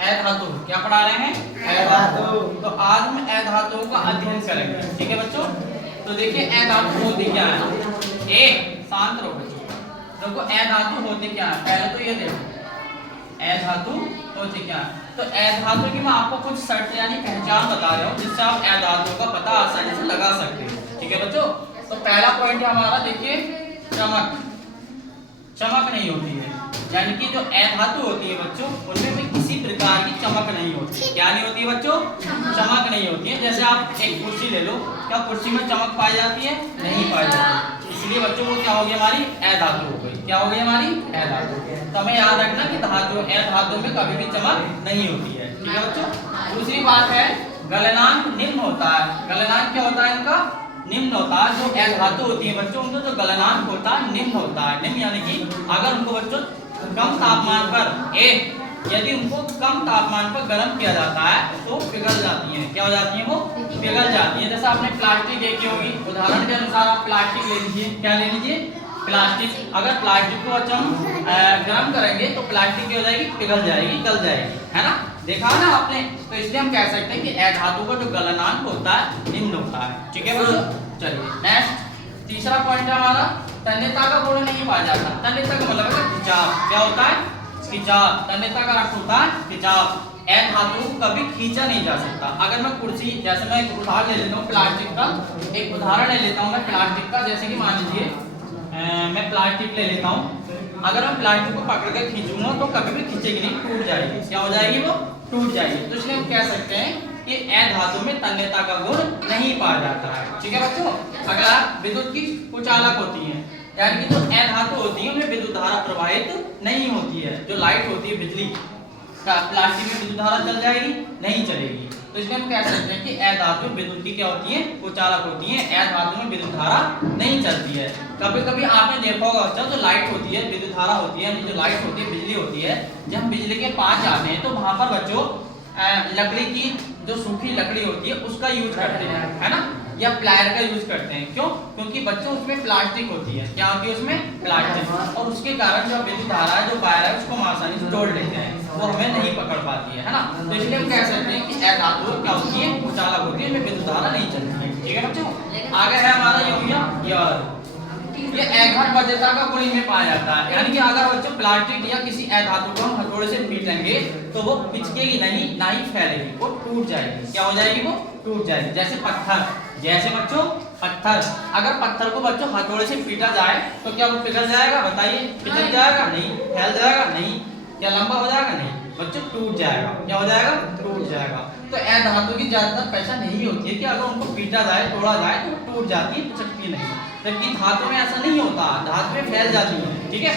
अधातु। क्या पढ़ा रहे हैं? अधातु। तो आज हम अधातुओं का अध्ययन करेंगे, ठीक है बच्चों। तो देखिए अधातु होती क्या है, शांत रहो बच्चों। देखो अधातु होती क्या है, पहले तो ये देखो अधातु होती क्या है। तो अधातु की मैं आपको कुछ शर्त यानी पहचान बता रहा हूँ, जिससे आप अधातु का पता आसानी से लगा सकते हो, ठीक है बच्चों। तो पहला पॉइंट है हमारा, देखिए चमक। चमक नहीं होती है, यानी कि जो अधातु होती है बच्चों, उनमें भी किसी प्रकार की चमक नहीं होती। क्या नहीं होती है बच्चों? चमक नहीं होती है। जैसे आप एक कुर्सी ले लो, क्या कुर्सी में चमक पाई जाती है? नहीं पाई जाती। इसलिए बच्चों वो क्या होगी, हमारी अधातु हो गई। क्या हो गई हमारी? अधातु। तो हमें याद रखना कि धातु अधातु में कभी भी चमक नहीं होती है, ठीक है बच्चों। दूसरी बात है गलनांक निम्न होता है। गलनांक क्या होता है इनका? निम्न होता है। जो अधातु होती है बच्चों, उनका जो गलनांक होता है निम्न होता है। निम्न यानी कि अगर उनको बच्चों कम तापमान पर यदि उनको कम तापमान पर गर्म किया जाता है तो पिघल जाती हैं। क्या हो जाती हैं? वो पिघल जाती हैं। जैसे आपने प्लास्टिक देखी होगी, उदाहरण के अनुसार आप प्लास्टिक ले लीजिए। क्या ले लीजिए? प्लास्टिक। अगर प्लास्टिक को अच्छा हम गर्म करेंगे तो प्लास्टिक क्या हो जाएगी? पिघल जाएगी, गल जाएगी, है ना? देखा ना आपने। तो इसलिए हम कह सकते हैं कि अधातु का जो गलनांक होता है निम्न होता है, ठीक है बच्चों। चलिए नेक्स्ट, तीसरा पॉइंट है हमारा तन्यता का गुण नहीं पाया जाता। तन्यता का मतलब है खिंचाव। क्या होता है? खिंचाव। तन्यता का अर्थ होता है खिंचाव। अधातु कभी खींचा नहीं जा सकता। अगर मैं कुर्सी, जैसे मैं एक उदाहरण ले लेता हूँ प्लास्टिक का, एक उदाहरण ले लेता हूँ मैं प्लास्टिक का। जैसे कि मान लीजिए मैं प्लास्टिक ले लेता हूँ। अगर मैं प्लास्टिक को पकड़ के खींचूंगा तो कभी भी खींचेगी नहीं, टूट जाएगी। क्या हो जाएगी? वो टूट जाएगी। तो इसलिए हम कह सकते हैं कि अधातु में तन्यता का गुण नहीं पाया जाता है, ठीक है बच्चों। अगला विद्युत की कुचालक होती है, यानी कि जो अधातु होती है उनमें विद्युत धारा प्रवाहित नहीं होती है। जो लाइट होती है, बिजली का, प्लास्टिक में विद्युत धारा चल जाएगी? नहीं चलेगी। तो इसलिए हम कह सकते हैं कि अधातु में विद्युत की क्या होती है? कुचालक होती है। अधातु में विद्युत धारा नहीं चलती है। कभी कभी आपने देखा होगा बच्चों, जो लाइट होती है, विद्युत धारा होती है, जो लाइट होती है, बिजली होती है, जब हम बिजली के पास जाते हैं तो वहां पर बच्चों लकड़ी की जो सूखी लकड़ी होती है उसका यूज करते हैं, है ना, या प्लायर का यूज करते हैं। क्यों? क्योंकि बच्चों उसमें प्लास्टिक होती है। क्या होती है उसमें? प्लास्टिक। और उसके कारण जो विद्युत धारा है, जो वायर है, उसको हम आसानी से जोड़ लेते हैं, वो हमें नहीं पकड़ पाती है ना। तो इसलिए हम कह सकते हैं कि अधातु क्या होती है? कुचालक होती है, इसमें विद्युत धारा नहीं चलती है, ठीक है बच्चों। आगे है हमारा ये हो गया ये अघट वज्रता का गुण में पाया जाता है। यानी कि अगर बच्चों प्लास्टिक या किसी अधातु को हम हथौड़े से पीटेंगे तो वो पिचकेगी नहीं, ना ही फैलेगी, वो टूट जाएगी। क्या हो जाएगी? वो टूट जाएगी। जैसे पत्थर, जैसे बच्चों पत्थर, अगर पत्थर को बच्चों हथौड़े से पीटा जाए तो क्या वो पिघल जाएगा? बताइए, पिघल जाएगा? नहीं। फैल जाएगा? नहीं। क्या लंबा हो जाएगा? नहीं बच्चों, टूट जाएगा। क्या हो जाएगा? टूट जाएगा। तो अधातु की ज्यादातर पहचान यही होती है कि अगर उनको पीटा जाए, तोड़ा जाए तो वो टूट जाती है, पिचकती नहीं। जबकि धातु में ऐसा नहीं होता, धातु में फैल जाती है, ठीक है।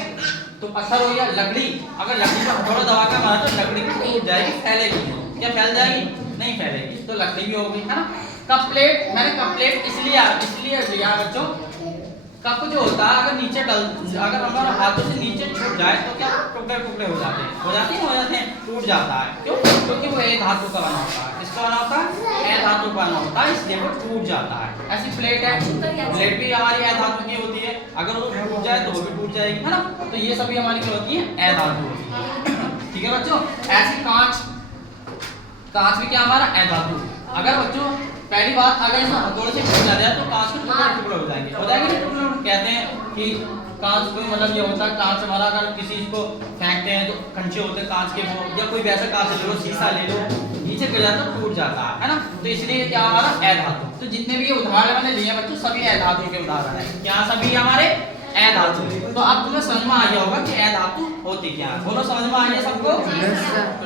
तो पत्थर हो गया, लकड़ी, अगर लकड़ी को हथौड़ा दबा कर मारा तो लकड़ी भी टूट जाएगी, फैलेगी। क्या फैल जाएगी? नहीं फैलेगी। तो लकड़ी भी हो गई, है ना। कप प्लेट, मैंने कप प्लेट इसलिए लिया बच्चों, कप जो होता है अगर नीचे अगर हमारे हाथों से नीचे छूट जाए तो क्या टुकड़े टुकड़े हो जाते हैं, टूट जाता है। क्यों? क्योंकि वो धातु का बना होता है। किसका बना होता है? धातु का बना होता है, इसलिए वो टूट जाता है। ऐसी प्लेट है, प्लेट भी हमारी धातु की होती है, अगर वो टूट जाए तो वो भी टूट जाएगी, है ना। तो ये सभी हमारी क्या होती है? धातु होती है, ठीक है बच्चों। ऐसी कांच भी क्या हमारा? धातु। अगर बच्चों पहली बात, अगर इसमें हथौड़े से पीटा जाए तो कांच के टुकड़े हो जाएंगे, टुकड़े। कहते हैं कि कांच को मतलब ये होता है, कांच हमारा अगर किसी को फेंकते हैं तो कंचे होते हैं कांच के, वो या कोई वैसा कांच ले लो, शीशा ले लो, नीचे गिर जाता है, टूट जाता है ना। तो इसलिए क्या हमारा? अधातु। तो जितने भी ये उदाहरण मैंने लिए बच्चों, सभी अधातु के उदाहरण है। क्या सभी हमारे? अधातु। तो अब तुम्हें समझ में आ गया होगा कि अधातु होती क्या है। बोलो, समझ में आ गया सबको?